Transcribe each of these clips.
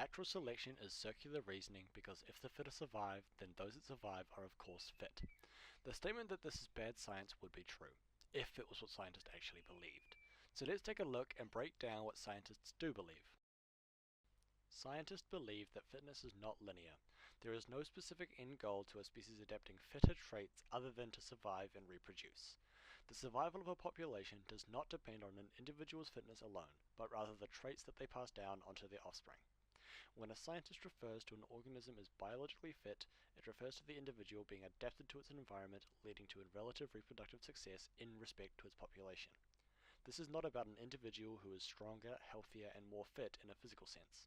Natural selection is circular reasoning because if the fittest survive, then those that survive are of course fit. The statement that this is bad science would be true, if it was what scientists actually believed. So let's take a look and break down what scientists do believe. Scientists believe that fitness is not linear. There is no specific end goal to a species adapting fitter traits other than to survive and reproduce. The survival of a population does not depend on an individual's fitness alone, but rather the traits that they pass down onto their offspring. When a scientist refers to an organism as biologically fit, it refers to the individual being adapted to its environment, leading to a relative reproductive success in respect to its population. This is not about an individual who is stronger, healthier, and more fit in a physical sense.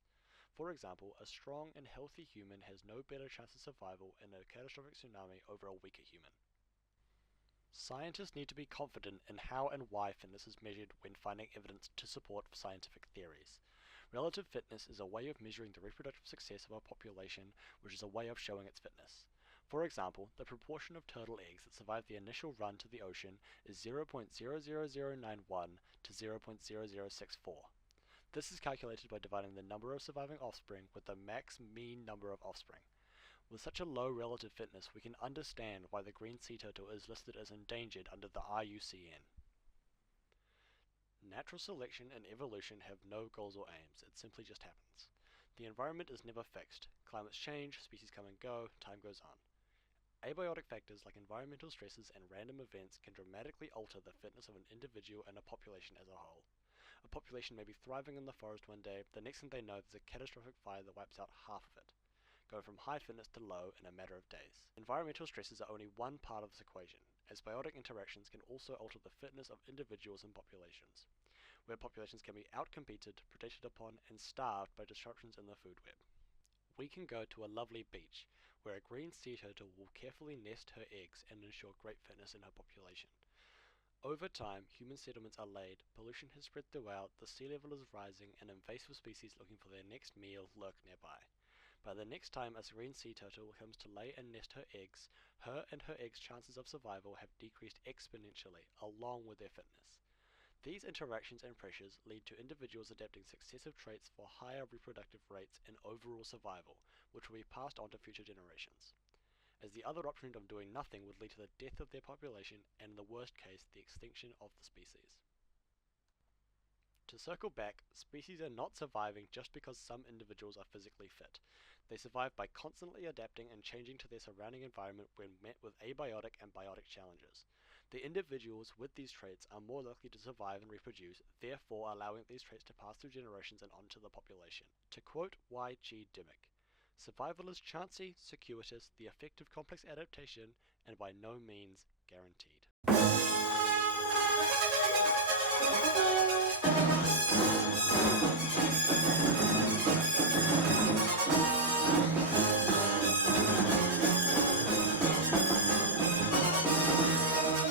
For example, a strong and healthy human has no better chance of survival in a catastrophic tsunami over a weaker human. Scientists need to be confident in how and why fitness is measured when finding evidence to support scientific theories. Relative fitness is a way of measuring the reproductive success of a population, which is a way of showing its fitness. For example, the proportion of turtle eggs that survive the initial run to the ocean is 0.00091 to 0.0064. This is calculated by dividing the number of surviving offspring with the max mean number of offspring. With such a low relative fitness, we can understand why the green sea turtle is listed as endangered under the IUCN. Natural selection and evolution have no goals or aims, it simply just happens. The environment is never fixed. Climates change, species come and go, time goes on. Abiotic factors like environmental stresses and random events can dramatically alter the fitness of an individual and a population as a whole. A population may be thriving in the forest one day, the next thing they know there's a catastrophic fire that wipes out half of it, going from high fitness to low in a matter of days. Environmental stresses are only one part of this equation, as biotic interactions can also alter the fitness of individuals and populations, where populations can be outcompeted, predicted upon, and starved by disruptions in the food web. We can go to a lovely beach, where a green sea turtle will carefully nest her eggs and ensure great fitness in her population. Over time, human settlements are laid, pollution has spread throughout, the sea level is rising, and invasive species looking for their next meal lurk nearby. By the next time a green sea turtle comes to lay and nest her eggs, her and her eggs' chances of survival have decreased exponentially, along with their fitness. These interactions and pressures lead to individuals adapting successive traits for higher reproductive rates and overall survival, which will be passed on to future generations, as the other option of doing nothing would lead to the death of their population and, in the worst case, the extinction of the species. To circle back, species are not surviving just because some individuals are physically fit. They survive by constantly adapting and changing to their surrounding environment when met with abiotic and biotic challenges. The individuals with these traits are more likely to survive and reproduce, therefore allowing these traits to pass through generations and onto the population. To quote Y.G. Dimmick, "Survival is chancy, circuitous, the effect of complex adaptation, and by no means guaranteed."